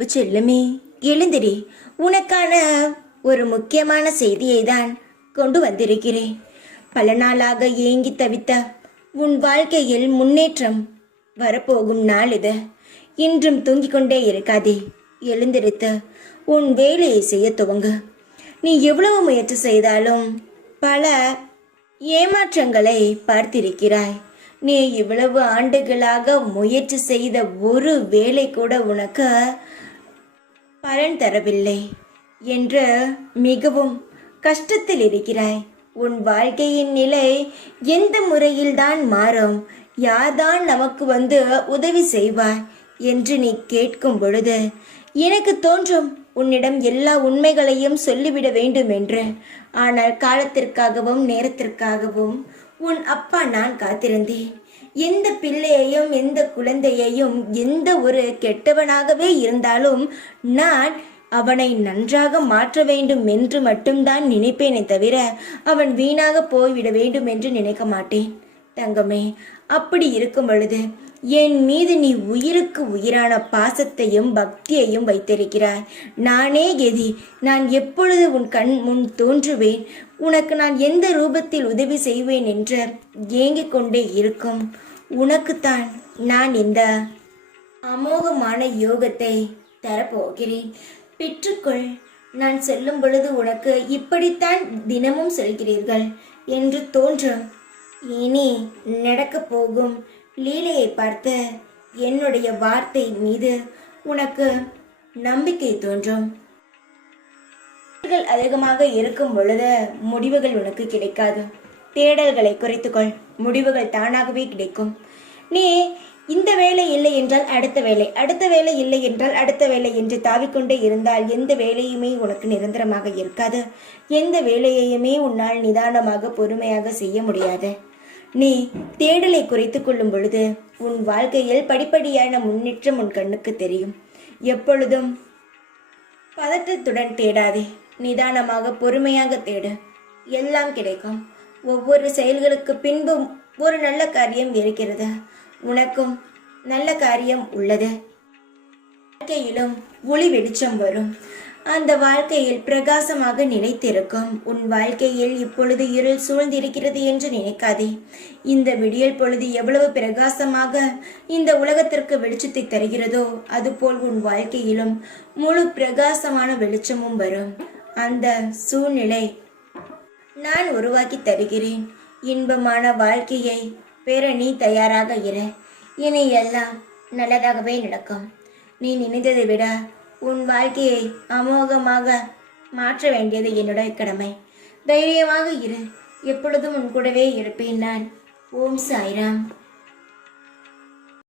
அன்பு செல்லுமே, எழுந்திரி. உனக்கான ஒரு முக்கியமான செய்தியை தான் கொண்டு வந்திருக்கிறேன். பல நாளாக ஏங்கி தவித்த உன் வாழ்க்கையில் முன்னேற்றம் வரப்போகும் நாள் இது. இன்றும் தூங்கிக் கொண்டே இருக்காதே, எழுந்திருத்து உன் வேலையை செய்ய துவங்கு. நீ எவ்வளவு முயற்சி செய்தாலும் பல ஏமாற்றங்களை பார்த்திருக்கிறாய். நீ இவ்வளவு ஆண்டுகளாக முயற்சி செய்த ஒரு வேலை கூட உனக்கு பலன் தரவில்லை என்று மிகவும் கஷ்டத்தில் இருக்கிறாய். உன் வாழ்க்கையின் நிலை எந்த முறையில்தான் மாறும், யார்தான் நமக்கு வந்து உதவி செய்வாய் என்று நீ கேட்கும் பொழுது எனக்கு தோன்றும் உன்னிடம் எல்லா உண்மைகளையும் சொல்லிவிட வேண்டும் என்று. ஆனால் காலத்திற்காகவும் நேரத்திற்காகவும் உன் அப்பா நான் காத்திருந்தேன். எந்த பிள்ளையையும் எந்த குழந்தையையும் எந்த ஒரு கெட்டவனாகவே இருந்தாலும் நான் அவனை நன்றாக மாற்ற வேண்டும் என்று மட்டும்தான் நினைப்பேனே தவிர அவன் வீணாக போய்விட வேண்டும் என்று நினைக்க மாட்டேன் தங்கமே. அப்படி இருக்கும் பொழுது என் மீது நீ உயிருக்கு உயிரான பாசத்தையும் பக்தியையும் வைத்திருக்கிறாய். நானே கதி, நான் எப்பொழுது உன் கண் முன் தோன்றுவேன், உனக்கு நான் எந்த ரூபத்தில் உதவி செய்வேன் என்று ஏங்கிக் கொண்டே இருக்கும் உனக்குத்தான் நான் இந்த அமோகமான யோகத்தை தரப்போகிறேன். பெற்றுக்கொள். நான் சொல்லும் பொழுது உனக்கு இப்படித்தான் தினமும் சொல்கிறீர்கள் என்று தோன்றும். இனி நடக்கப் போகும் லீலையை பார்த்து என்னுடைய வார்த்தை மீது உனக்கு நம்பிக்கை தோன்றும். அதிகமாக இருக்கும் பொழுது முடிவுகள் உனக்கு கிடைக்காது. தேடல்களை குறைத்துக்கொள், முடிவுகள் தானாகவே கிடைக்கும். நீ இந்த வேலை இல்லை என்றால் அடுத்த வேலை, அடுத்த வேலை இல்லை என்றால் அடுத்த வேலை என்று தாவிக்கொண்டே இருந்தால் எந்த வேலையுமே உனக்கு நிரந்தரமாக இருக்காது. எந்த வேலையையுமே உன்னால் நிதானமாக பொறுமையாக செய்ய முடியாது. நீ தேடலை குறைத்து கொள்ளும் பொழுது உன் வாழ்க்கையில் படிப்படியான முன்னேற்றம் உன் கண்ணுக்கு தெரியும். எப்பொழுதும் பதட்டத்துடன் தேடாதே, நிதானமாக பொறுமையாக தேடு, எல்லாம் கிடைக்கும். ஒவ்வொரு செயல்களுக்கு பின்பும் ஒரு நல்ல காரியம் இருக்கிறது. உனக்கும் நல்ல காரியம் உள்ளது. வாழ்க்கையிலும் ஒளி வெளிச்சம் வரும். அந்த வாழ்க்கையில் பிரகாசமாக நிலைத்திருக்கும். உன் வாழ்க்கையில் இப்பொழுது இருள் சூழ்ந்திருக்கிறது என்று நினைக்காதே. இந்த விடியல் பொழுது எவ்வளவு பிரகாசமாக இந்த உலகத்திற்கு வெளிச்சத்தை தருகிறதோ அதுபோல் உன் வாழ்க்கையிலும் முழு பிரகாசமான வெளிச்சமும் வரும். அந்த சூழ்நிலை நான் உருவாக்கி தருகிறேன். இன்பமான வாழ்க்கையை பெற நீ தயாராக இரு. இனி எல்லாம் நல்லதாகவே நடக்கும். நீ நினைத்ததை விட உன் வாழ்க்கையை அமோகமாக மாற்ற வேண்டியது என்னுடைய கடமை. தைரியமாக இரு. எப்பொழுதும் உன் கூடவே இருப்பேன் நான். ஓம் சாய்ராம்.